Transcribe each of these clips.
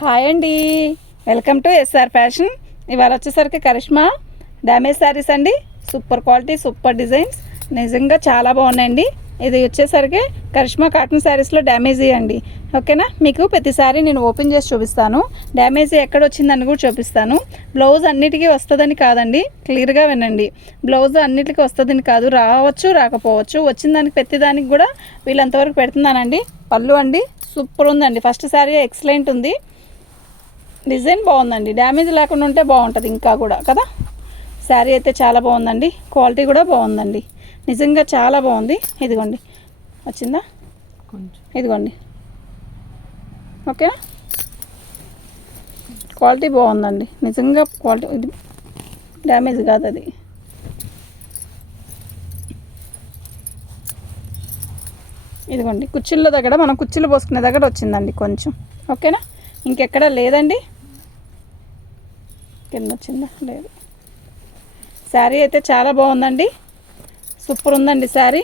Hi అండి, welcome to SR fashion. ఇవాళ వచ్చేసరికి కరిష్మా డ్యామేజ్ శారీస్ అండి. సూపర్ క్వాలిటీ, సూపర్ డిజైన్స్, నిజంగా చాలా బాగున్నాయండి. ఇది వచ్చేసరికి కరిష్మా కాటన్ శారీస్లో డ్యామేజీ అండి. ఓకేనా, మీకు ప్రతిసారి నేను ఓపెన్ చేసి చూపిస్తాను. డ్యామేజీ ఎక్కడ వచ్చిందని కూడా చూపిస్తాను. బ్లౌజ్ అన్నిటికీ వస్తుందని కాదండి, క్లియర్గా వినండి. బ్లౌజ్ అన్నిటికీ వస్తుందని కాదు, రావచ్చు రాకపోవచ్చు. వచ్చిన దానికి ప్రతిదానికి కూడా వీళ్ళంతవరకు పెడుతున్నానండి. పళ్ళు అండి సూపర్ ఉందండి. ఫస్ట్ శారీ ఎక్సలెంట్ ఉంది, డిజైన్ బాగుందండి. డ్యామేజ్ లేకుండా ఉంటే బాగుంటుంది ఇంకా కూడా కదా. శారీ అయితే చాలా బాగుందండి, క్వాలిటీ కూడా బాగుందండి, నిజంగా చాలా బాగుంది. ఇదిగోండి వచ్చిందా, ఇదిగోండి. ఓకే, క్వాలిటీ బాగుందండి, నిజంగా క్వాలిటీ. ఇది డ్యామేజ్ కాదు, అది ఇదిగోండి. కుర్చీల దగ్గర మనం కుర్చీలు పోసుకునే దగ్గర వచ్చిందండి కొంచెం. ఓకేనా, ఇంకెక్కడ లేదండి. కింద వచ్చిందా, లేదు. శారీ అయితే చాలా బాగుందండి, సూపర్ ఉందండి శారీ.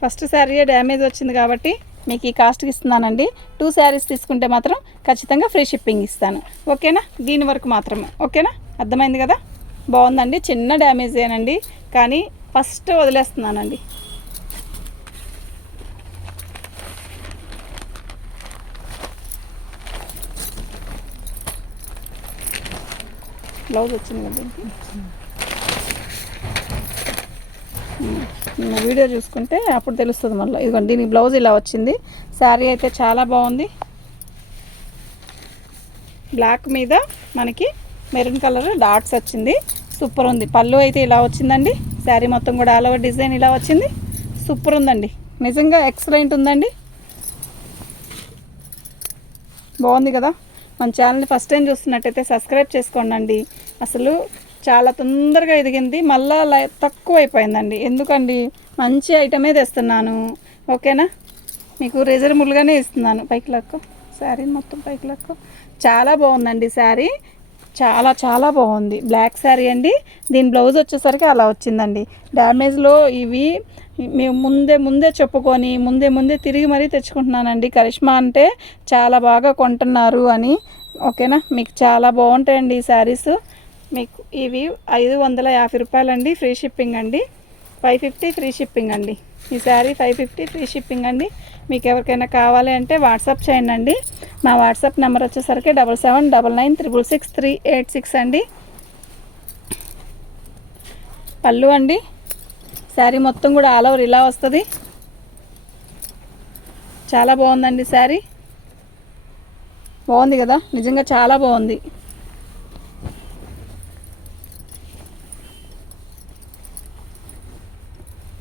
ఫస్ట్ శారీయే డ్యామేజ్ వచ్చింది కాబట్టి మీకు ఈ కాస్ట్కి ఇస్తున్నానండి. 2 శారీస్ తీసుకుంటే మాత్రం ఖచ్చితంగా ఫ్రీ షిప్పింగ్ ఇస్తాను. ఓకేనా, దీని వరకు మాత్రమే. ఓకేనా, అర్థమైంది కదా. బాగుందండి, చిన్న డ్యామేజేనండి, కానీ ఫస్ట్ వదిలేస్తున్నానండి. బ్లౌజ్ వచ్చింది కదా దీనికి. వీడియో చూసుకుంటే అప్పుడు తెలుస్తుంది మళ్ళీ. ఇదిగోండి, దీనికి బ్లౌజ్ ఇలా వచ్చింది. శారీ అయితే చాలా బాగుంది. బ్లాక్ మీద మనకి మెరూన్ కలర్ డాట్స్ వచ్చింది, సూపర్ ఉంది. పళ్ళు అయితే ఇలా వచ్చిందండి. శారీ మొత్తం కూడా ఆల్ ఓవర్ డిజైన్ ఇలా వచ్చింది, సూపర్ ఉందండి, నిజంగా ఎక్సలెంట్ ఉందండి. బాగుంది కదా. మన ఛానల్ని ఫస్ట్ టైం చూస్తున్నట్టయితే సబ్స్క్రైబ్ చేసుకోండి. అసలు చాలా తొందరగా ఎదిగింది, మళ్ళీ తక్కువ అయిపోయిందండి. ఎందుకండి, మంచి ఐటమే తెస్తున్నాను. ఓకేనా, మీకు రీజనబుల్గానే ఇస్తున్నాను. పైకి లక్కు శారీ మొత్తం పైకి లక్కు. చాలా బాగుందండి శారీ, చాలా చాలా బాగుంది. బ్లాక్ శారీ అండి. దీని బ్లౌజ్ వచ్చేసరికి అలా వచ్చిందండి. డ్యామేజ్లో ఇవి మేము ముందే చెప్పుకొని ముందే తిరిగి మరీ తెచ్చుకుంటున్నానండి. కరిష్మా అంటే చాలా బాగా కొంటున్నారు అని. ఓకేనా, మీకు చాలా బాగుంటాయండి ఈ శారీస్. మీకు ఇవి 550 రూపాయలండి, ఫ్రీ షిప్పింగ్ అండి. 550 ఫ్రీ షిప్పింగ్ అండి. ఈ శారీ 550 ఫ్రీ షిప్పింగ్ అండి. మీకు ఎవరికైనా కావాలి అంటే వాట్సాప్ చేయండి అండి. మా వాట్సాప్ నెంబర్ వచ్చేసరికి 7799666386 అండి. పళ్ళు అండి, శారీ మొత్తం కూడా ఆల్ ఓవర్ ఇలా వస్తుంది. చాలా బాగుందండి శారీ, బాగుంది కదా, నిజంగా చాలా బాగుంది.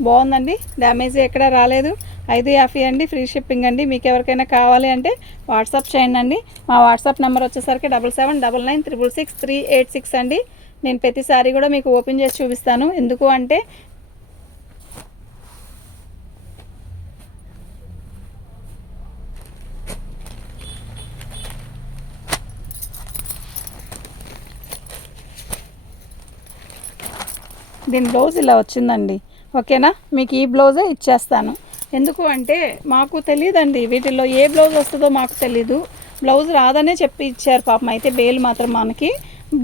బాగుందండి, డ్యామేజ్ ఎక్కడ రాలేదు. 550 అండి, ఫ్రీ షిప్పింగ్ అండి. మీకు ఎవరికైనా కావాలి అంటే వాట్సాప్ చేయండి అండి. మా వాట్సాప్ నెంబర్ వచ్చేసరికి 7799666386 అండి. నేను ప్రతిసారి కూడా మీకు ఓపెన్ చేసి చూపిస్తాను. ఎందుకు అంటే దీని బ్లౌజ్ ఇలా వచ్చిందండి. ఓకేనా, మీకు ఈ బ్లౌజే ఇచ్చేస్తాను. ఎందుకు అంటే మాకు తెలియదండి, వీటిల్లో ఏ బ్లౌజ్ వస్తుందో మాకు తెలీదు. బ్లౌజ్ రాదనే చెప్పి ఇచ్చారు పాపం. అయితే బేల్ మాత్రం మనకి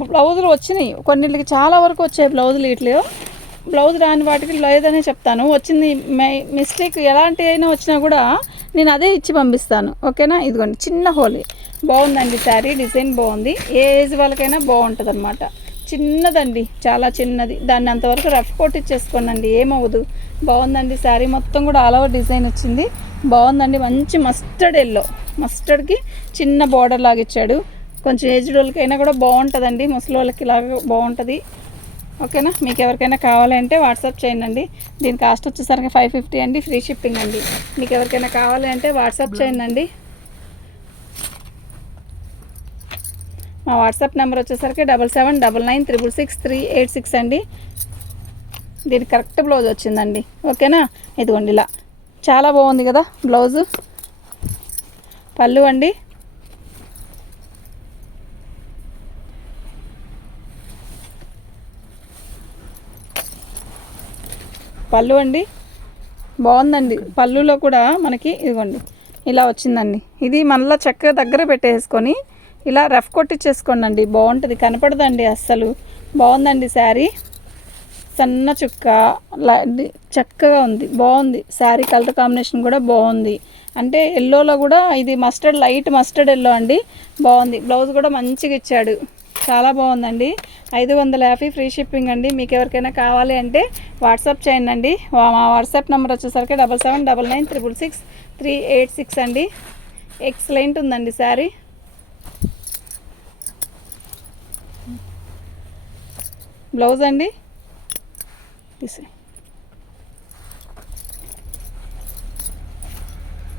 బ్లౌజులు వచ్చినాయి, కొన్నిటికి చాలా వరకు వచ్చాయి బ్లౌజులు. ఇట్లా బ్లౌజ్ రాని వాటికి లేదనే చెప్తాను. వచ్చింది మిస్టేక్ ఎలాంటి అయినా వచ్చినా కూడా నేను అదే ఇచ్చి పంపిస్తాను. ఓకేనా, ఇదిగోండి చిన్న హోలీ. బాగుందండి శారీ, డిజైన్ బాగుంది. ఏ ఏజ్ వాళ్ళకైనా బాగుంటుంది అన్నమాట. చిన్నదండి, చాలా చిన్నది. దాన్ని అంతవరకు రఫ్ కోట్ ఇచ్చేసుకోండి, ఏమవ్వదు. బాగుందండి శారీ మొత్తం కూడా ఆల్ ఓవర్ డిజైన్ వచ్చింది. బాగుందండి, మంచి మస్టర్డ్ ఎల్లో, మస్టర్డ్కి చిన్న బార్డర్ లాగా ఇచ్చాడు. కొంచెం ఏజ్డ్ వాళ్ళకైనా కూడా బాగుంటుందండి, ముసలి వాళ్ళకి ఇలాగ బాగుంటుంది. ఓకేనా, మీకు ఎవరికైనా కావాలంటే వాట్సాప్ చేయండి. దీని కాస్ట్ వచ్చేసరికి 550 అండి, ఫ్రీ షిప్పింగ్ అండి. మీకు ఎవరికైనా కావాలి అంటే వాట్సాప్ చేయండి. మా వాట్సాప్ నెంబర్ వచ్చేసరికి 7799666386 అండి. దీనికి కరెక్ట్ బ్లౌజ్ వచ్చిందండి. ఓకేనా, ఇదిగోండి ఇలా చాలా బాగుంది కదా బ్లౌజు. పళ్ళు అండి, పళ్ళు అండి, బాగుందండి. పళ్ళులో కూడా మనకి ఇదిగోండి ఇలా వచ్చిందండి. ఇది మళ్ళీ చక్కగా దగ్గర పెట్టేసుకొని ఇలా రఫ్ కొట్టించేసుకోండి. బాగుంటుంది, కనపడదండి అస్సలు. బాగుందండి శారీ. సన్న చుక్క చక్కగా ఉంది, బాగుంది శారీ. కలర్ కాంబినేషన్ కూడా బాగుంది. అంటే ఎల్లోలో కూడా ఇది మస్టర్డ్, లైట్ మస్టర్డ్ ఎల్లో అండి. బాగుంది. బ్లౌజ్ కూడా మంచిగా ఇచ్చాడు, చాలా బాగుందండి. 550 ఫ్రీ షిప్పింగ్ అండి. మీకు ఎవరికైనా కావాలి అంటే వాట్సాప్ చేయండి అండి. మా వాట్సాప్ నెంబర్ వచ్చేసరికి 7799666386 అండి. ఎక్సలెంట్ ఉందండి శారీ. బ్లౌజ్ అండి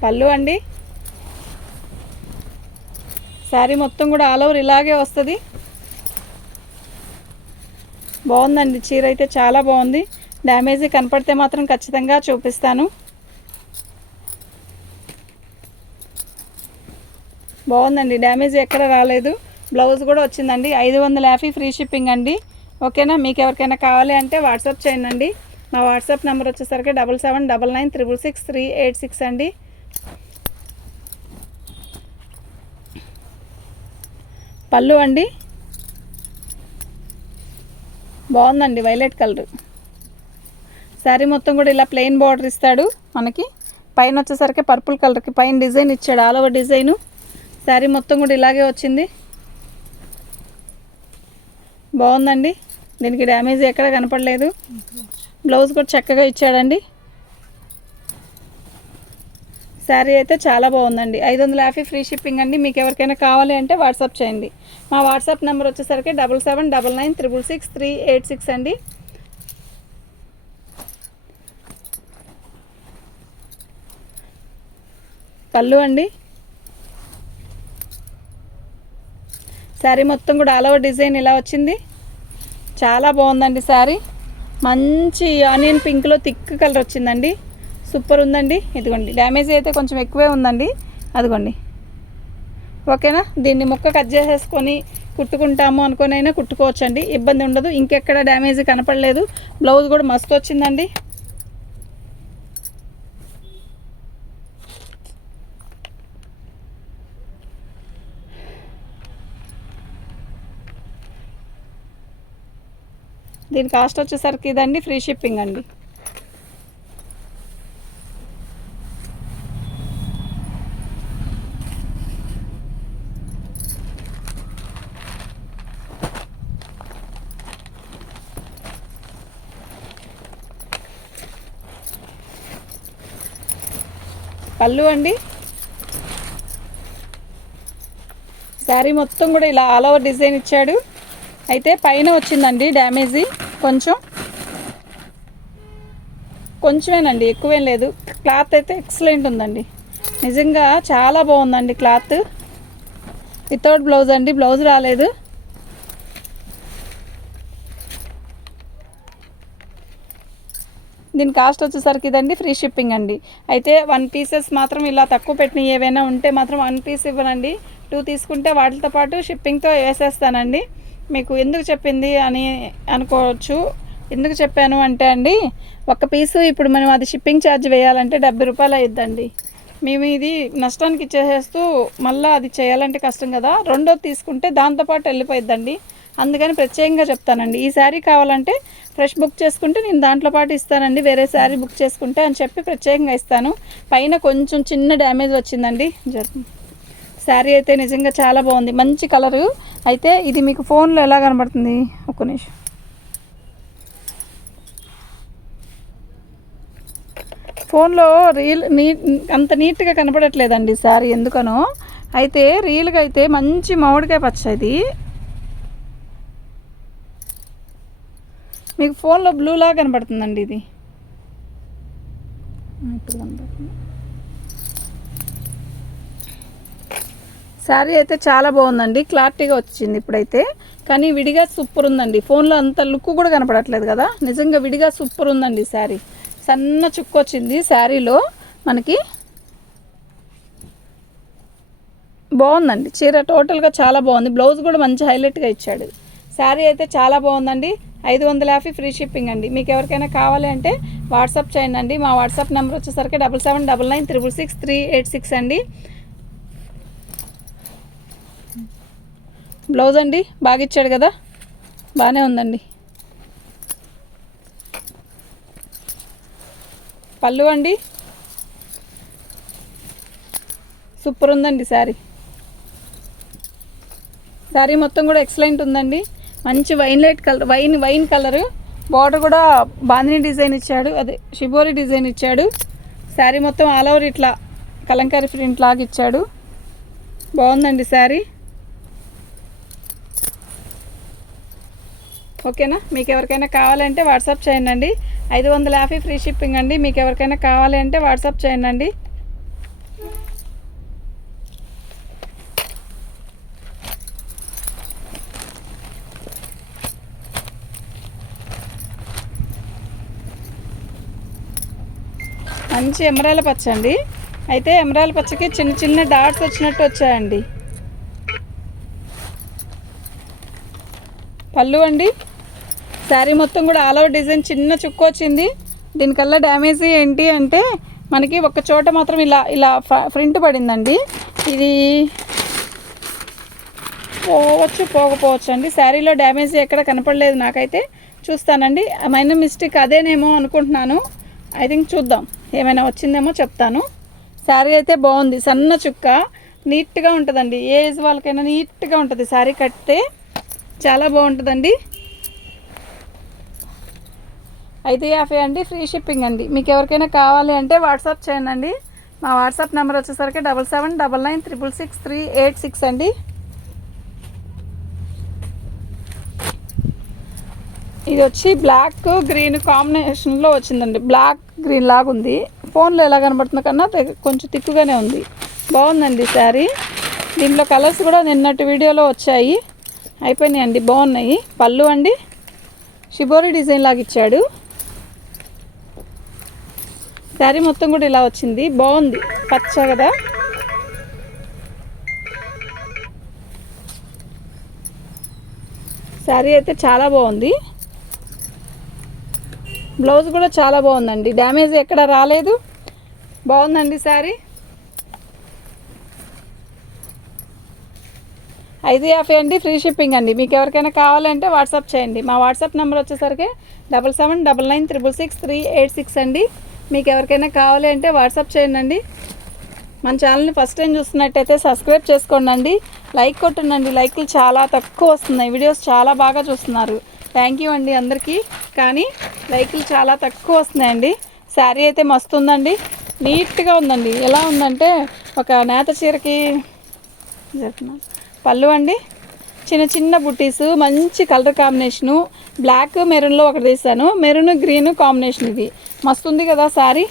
పళ్ళు అండి. శారీ మొత్తం కూడా ఆల్ ఓవర్ ఇలాగే వస్తుంది. బాగుందండి చీర అయితే చాలా బాగుంది. డ్యామేజ్ కనపడితే మాత్రం ఖచ్చితంగా చూపిస్తాను. బాగుందండి, డ్యామేజ్ ఎక్కడ రాలేదు. బ్లౌజ్ కూడా వచ్చిందండి. 550 ఫ్రీ షిప్పింగ్ అండి. ఓకేనా? మీకు ఎవరికైనా కావాలి అంటే వాట్సాప్ చేయండి. మా వాట్సాప్ నెంబర్ వచ్చేసరికి 7799666386 అండి. పళ్ళు అండి బాగుందండి, వైలెట్ కలర్. శారీ మొత్తం కూడా ఇలా ప్లెయిన్ బార్డర్ ఇస్తాడు మనకి. పైన వచ్చేసరికి పర్పుల్ కలర్కి పైన డిజైన్ ఇచ్చాడు, ఆల్ ఓవర్ డిజైను. శారీ మొత్తం కూడా ఇలాగే వచ్చింది. బాగుందండి, దీనికి డ్యామేజ్ ఎక్కడ కనపడలేదు. బ్లౌజ్ కూడా చక్కగా ఇచ్చాడండి. శారీ అయితే చాలా బాగుందండి. 550 ఫ్రీ షిప్పింగ్ అండి. మీకు ఎవరికైనా కావాలి అంటే వాట్సాప్ చేయండి. మా వాట్సాప్ నెంబర్ వచ్చేసరికి 7799966386 అండి. పళ్ళు అండి. శారీ మొత్తం కూడా ఆల్ ఓవర్ డిజైన్ ఇలా వచ్చింది. చాలా బాగుందండి శారీ. మంచి ఆనియన్ పింక్లో థిక్ కలర్ వచ్చిందండి. సూపర్ ఉందండి. ఇదిగోండి, డ్యామేజ్ అయితే కొంచెం ఎక్కువే ఉందండి. అదిగోండి, ఓకేనా? దీన్ని ముక్క కట్ చేసేసుకొని కుట్టుకుంటాము అనుకోనైనా కుట్టుకోవచ్చండి, ఇబ్బంది ఉండదు. ఇంకెక్కడ డ్యామేజ్ కనపడలేదు. బ్లౌజ్ కూడా మస్తు వచ్చిందండి. దీని కాస్ట్ వచ్చేసరికి ఇదండి, ఫ్రీ షిప్పింగ్ అండి. పళ్ళు అండి. శారీ మొత్తం కూడా ఇలా ఆల్ ఓవర్ డిజైన్ ఇచ్చాడు. అయితే పైన వచ్చిందండి డ్యామేజీ కొంచెమేనండి, ఎక్కువేం లేదు. క్లాత్ అయితే ఎక్సలెంట్ ఉందండి, నిజంగా చాలా బాగుందండి క్లాత్. వితౌట్ బ్లౌజ్ అండి, బ్లౌజ్ రాలేదు. దీని కాస్ట్ వచ్చేసరికి ఇదండి, ఫ్రీ షిప్పింగ్ అండి. అయితే 1 పీసెస్ మాత్రం ఇలా తక్కువ పెట్టిన ఏవైనా ఉంటే మాత్రం 1 పీస్ ఇవ్వనండి. 2 తీసుకుంటే వాటితో పాటు షిప్పింగ్తో వేసేస్తానండి. మీకు ఎందుకు చెప్పింది అని అనుకోవచ్చు. ఎందుకు చెప్పాను అంటే అండి, 1 పీసు ఇప్పుడు మనం అది షిప్పింగ్ ఛార్జ్ వేయాలంటే 70 రూపాయలు అయ్యిద్దండి. మేము ఇది నష్టానికి ఇచ్చేసేస్తూ మళ్ళీ అది చేయాలంటే కష్టం కదా. రెండోది తీసుకుంటే దాంతోపాటు వెళ్ళిపోయిద్దండి. అందుకని ప్రత్యేకంగా చెప్తానండి. ఈ శారీ కావాలంటే ఫ్రెష్ బుక్ చేసుకుంటే నేను దాంట్లో పాటు ఇస్తానండి, వేరే శారీ బుక్ చేసుకుంటే అని చెప్పి ప్రత్యేకంగా ఇస్తాను. పైన కొంచెం చిన్న డ్యామేజ్ వచ్చిందండి. శారీ అయితే నిజంగా చాలా బాగుంది, మంచి కలరు. అయితే ఇది మీకు ఫోన్లో ఎలా కనబడుతుంది, ఒక్క నిమిషం. ఫోన్లో రీల్ అంత నీట్గా కనపడట్లేదండి శారీ, ఎందుకనో. అయితే రీల్గా అయితే మంచి మామిడికాయ పచ్చ. ఇది మీకు ఫోన్లో బ్లూలా కనపడుతుందండి. ఇది ఇప్పుడు కనపడుతుంది. శారీ అయితే చాలా బాగుందండి, క్లారిటీగా వచ్చింది ఇప్పుడైతే. కానీ విడిగా సూపర్ ఉందండి. ఫోన్లో అంత లుక్ కూడా కనపడట్లేదు కదా, నిజంగా విడిగా సూపర్ ఉందండి శారీ. సన్న చుక్క వచ్చింది శారీలో మనకి. బాగుందండి చీర, టోటల్గా చాలా బాగుంది. బ్లౌజ్ కూడా మంచి హైలైట్గా ఇచ్చాడు. శారీ అయితే చాలా బాగుందండి. 550 ఫ్రీ షిప్పింగ్ అండి. మీకు ఎవరికైనా కావాలి అంటే వాట్సాప్ చేయండి అండి. మా వాట్సాప్ నెంబర్ వచ్చేసరికి 7799666386 అండి. బ్లౌజ్ అండి బాగా ఇచ్చాడు కదా, బాగానే ఉందండి. పళ్ళు అండి సూపర్ ఉందండి. శారీ మొత్తం కూడా ఎక్సలెంట్ ఉందండి. మంచి వైన్ కలర్, బార్డర్ కూడా బాందిని డిజైన్ ఇచ్చాడు, అదే షిబోరి డిజైన్ ఇచ్చాడు. శారీ మొత్తం ఆల్ ఓవర్ ఇట్లా కలంకారీ ప్రింట్ లాగా ఇచ్చాడు. బాగుందండి శారీ. ఓకేనా, మీకు ఎవరికైనా కావాలంటే వాట్సాప్ చేయండి అండి. 550 ఫ్రీ షిప్పింగ్ అండి. మీకు ఎవరికైనా కావాలి అంటే వాట్సాప్ చేయండి అండి. మంచి ఎమరాల పచ్చ అండి. అయితే ఎమరాల పచ్చకి చిన్న చిన్న డాట్స్ వచ్చినట్టు వచ్చాయండి. పళ్ళు అండి. శారీ మొత్తం కూడా ఆల్ ఓవర్ డిజైన్ చిన్న చుక్క వచ్చింది. దీనికల్లా డ్యామేజ్ ఏంటి అంటే మనకి ఒక చోట మాత్రం ఇలా ప్రింట్ పడిందండి. ఇది పోకపోవచ్చు అండి. శారీలో డ్యామేజ్ ఎక్కడ కనపడలేదు నాకైతే. చూస్తానండి, మైనర్ మిస్టేక్ అదేనేమో అనుకుంటున్నాను. ఐ థింక్ చూద్దాం, ఏమైనా వచ్చిందేమో చెప్తాను. శారీ అయితే బాగుంది, సన్న చుక్క, నీట్గా ఉంటుందండి. ఏ ఏజ్ వాళ్ళకైనా నీట్గా ఉంటుంది. శారీ కడితే చాలా బాగుంటుందండి. 550 అండి, ఫ్రీ షిప్పింగ్ అండి. మీకు ఎవరికైనా కావాలి అంటే వాట్సాప్ చేయండి అండి. మా వాట్సాప్ నెంబర్ వచ్చేసరికి 7799666386 అండి. ఇది వచ్చి బ్లాక్ గ్రీన్ కాంబినేషన్లో వచ్చిందండి. బ్లాక్ గ్రీన్ లాగా ఉంది. ఫోన్లో ఎలా కనబడుతుంది కన్నా కొంచెం తిక్కుగానే ఉంది. బాగుందండి శారీ. దీంట్లో కలర్స్ కూడా నిన్నటి వీడియోలో వచ్చాయి, అయిపోయినాయండి, బాగున్నాయి. పళ్ళు అండి షిబోరి డిజైన్ లాగా ఇచ్చాడు. శారీ మొత్తం కూడా ఇలా వచ్చింది, బాగుంది, పచ్చ కదా. శారీ అయితే చాలా బాగుంది. బ్లౌజ్ కూడా చాలా బాగుందండి, డ్యామేజ్ ఎక్కడ రాలేదు, బాగుందండి శారీ. 550 అండి, ఫ్రీ షిప్పింగ్ అండి. మీకు ఎవరికైనా కావాలంటే వాట్సాప్ చేయండి. మా వాట్సాప్ నెంబర్ వచ్చేసరికి 7799666386 అండి. మీకు ఎవరికైనా కావాలి అంటే వాట్సాప్ చేయండి అండి. మన ఛానల్ని ఫస్ట్ టైం చూస్తున్నట్టయితే సబ్స్క్రైబ్ చేసుకోండి. లైక్ కొట్టండి, లైక్లు చాలా తక్కువ వస్తున్నాయి, వీడియోస్ చాలా బాగా చూస్తున్నారు. థ్యాంక్ యూ అండి అందరికీ, కానీ లైక్లు చాలా తక్కువ వస్తున్నాయండి. శారీ అయితే మస్తు ఉందండి, నీట్గా ఉందండి. ఎలా ఉందంటే ఒక నేత చీరకి పళ్ళు అండి, చిన్న చిన్న బుట్టీసు, మంచి కలర్ కాంబినేషను, బ్లాక్ మెరూన్లో ఒకటి తీసాను, మెరూన్ గ్రీన్ కాంబినేషన్. ఇది మస్తు ఉంది కదా శారీ.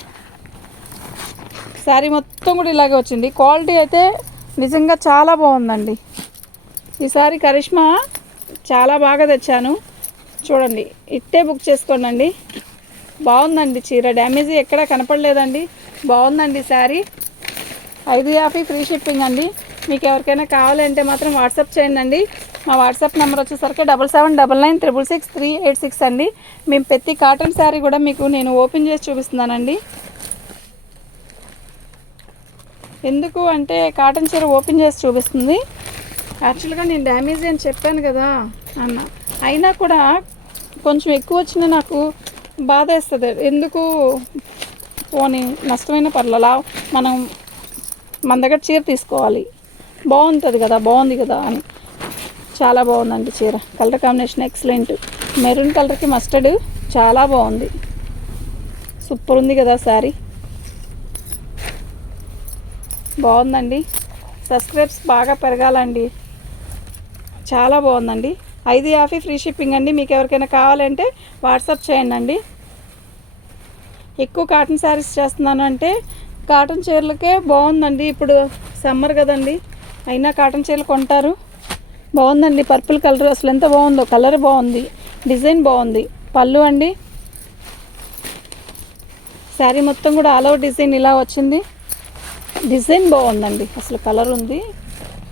శారీ మొత్తం కూడా ఇలాగే వచ్చింది. క్వాలిటీ అయితే నిజంగా చాలా బాగుందండి. ఈసారి కరిష్మా చాలా బాగా తెచ్చాను, చూడండి, ఇట్టే బుక్ చేసుకోండి. బాగుందండి చీర, డ్యామేజ్ ఎక్కడా కనపడలేదండి, బాగుందండి శారీ. 550 ఫ్రీ షిప్పింగ్ అండి. మీకు ఎవరికైనా కావాలంటే మాత్రం వాట్సాప్ చేయండి. మా వాట్సాప్ నెంబర్ వచ్చేసరికి 7799666386 అండి. మేము ప్రతి కాటన్ శారీ కూడా మీకు నేను ఓపెన్ చేసి చూపిస్తున్నానండి. ఎందుకు అంటే కాటన్ చీర ఓపెన్ చేసి చూపిస్తుంది. యాక్చువల్గా నేను డ్యామేజ్ అని చెప్పాను కదా అన్న, అయినా కూడా కొంచెం ఎక్కువ వచ్చినా నాకు బాధ వేస్తుంది. ఎందుకు పోనీ నష్టమైన పర్వాలా, మన దగ్గర చీర తీసుకోవాలి, బాగుంటుంది కదా, బాగుంది కదా అని. చాలా బాగుందండి చీర, కలర్ కాంబినేషన్ ఎక్సలెంట్. మెరూన్ కలర్కి మస్టర్డ్ చాలా బాగుంది, సూపర్ ఉంది కదా శారీ, బాగుందండి. సబ్స్క్రైబ్స్ బాగా పెరగాలండి, చాలా బాగుందండి. 550 ఫ్రీ షిప్పింగ్ అండి. మీకు ఎవరికైనా కావాలంటే వాట్సాప్ చేయండి. ఎక్కువ కాటన్ శారీస్ చేస్తున్నాను అంటే కాటన్ చీరలకే బాగుందండి. ఇప్పుడు సమ్మర్ కదండి, అయినా కాటన్ చీరలు కొంటారు. బాగుందండి, పర్పుల్ కలర్ అసలు ఎంత బాగుందో, కలర్ బాగుంది, డిజైన్ బాగుంది. పళ్ళు అండి, శారీ మొత్తం కూడా ఆల్ ఓవర్ డిజైన్ ఇలా వచ్చింది. డిజైన్ బాగుందండి, అసలు కలర్ ఉంది,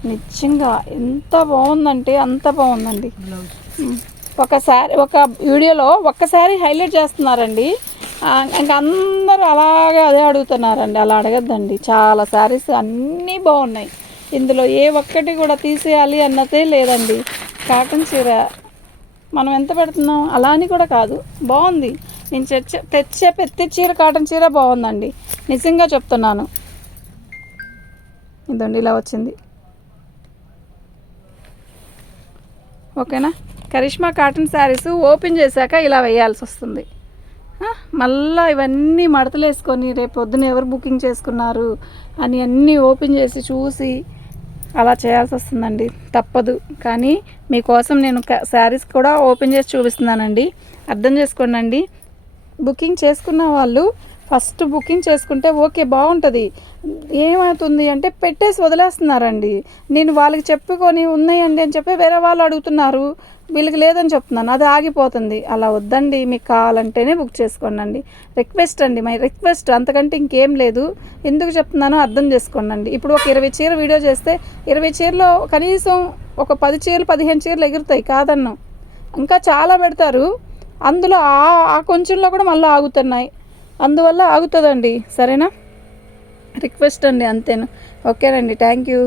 నిజంగా ఎంత బాగుందంటే అంత బాగుందండి. ఒక వీడియోలో ఒక్కసారి హైలైట్ చేస్తున్నారండి. ఇంకా అందరూ అలాగే అదే అడుగుతున్నారండి. అలా అడగద్దండి. చాలా శారీస్ అన్నీ బాగున్నాయి. ఇందులో ఏ ఒక్కటి కూడా తీసేయాలి అన్నదే లేదండి. కాటన్ చీర మనం ఎంత పెడుతున్నాం అలా అని కూడా కాదు, బాగుంది. నేను తెచ్చే ప్రతి చీర కాటన్ చీర బాగుందండి, నిజంగా చెప్తున్నాను. ఇదండి ఇలా వచ్చింది. ఓకేనా. కరిష్మా కాటన్ శారీస్ ఓపెన్ చేశాక ఇలా వేయాల్సి వస్తుంది. మళ్ళీ ఇవన్నీ మడతలు వేసుకొని రేపు పొద్దున ఎవరు బుకింగ్ చేసుకున్నారు అని అన్నీ ఓపెన్ చేసి చూసి అలా చేయాల్సి వస్తుందండి, తప్పదు. కానీ మీకోసం నేను శారీస్ కూడా ఓపెన్ చేసి చూపిస్తున్నానండి, అర్థం చేసుకోండి. బుకింగ్ చేసుకున్న వాళ్ళు ఫస్ట్ బుకింగ్ చేసుకుంటే ఓకే బాగుంటుంది. ఏమవుతుంది అంటే పెట్టేసి వదిలేస్తున్నారండి. నేను వాళ్ళకి చెప్పుకొని ఉన్నాయండి అని చెప్పి వేరే వాళ్ళు అడుగుతున్నారు, వీళ్ళకి లేదని చెప్తున్నాను, అది ఆగిపోతుంది. అలా వద్దండి, మీకు కావాలంటేనే బుక్ చేసుకోండి. రిక్వెస్ట్ అండి, మై రిక్వెస్ట్, అంతకంటే ఇంకేం లేదు. ఎందుకు చెప్తున్నానో అర్థం చేసుకోండి. ఇప్పుడు ఒక 20 చీర వీడియో చేస్తే 20 చీరలో కనీసం ఒక 10 చీరలు 15 చీరలు ఎగురుతాయి, కాదన్ను. ఇంకా చాలా పెడతారు, అందులో ఆ కొంచెంలో కూడా మళ్ళీ ఆగుతున్నాయి. అందువల్ల ఆగుతుందండి, సరేనా. రిక్వెస్ట్ అండి, అంతేను. ఓకేనండి, థ్యాంక్ యూ.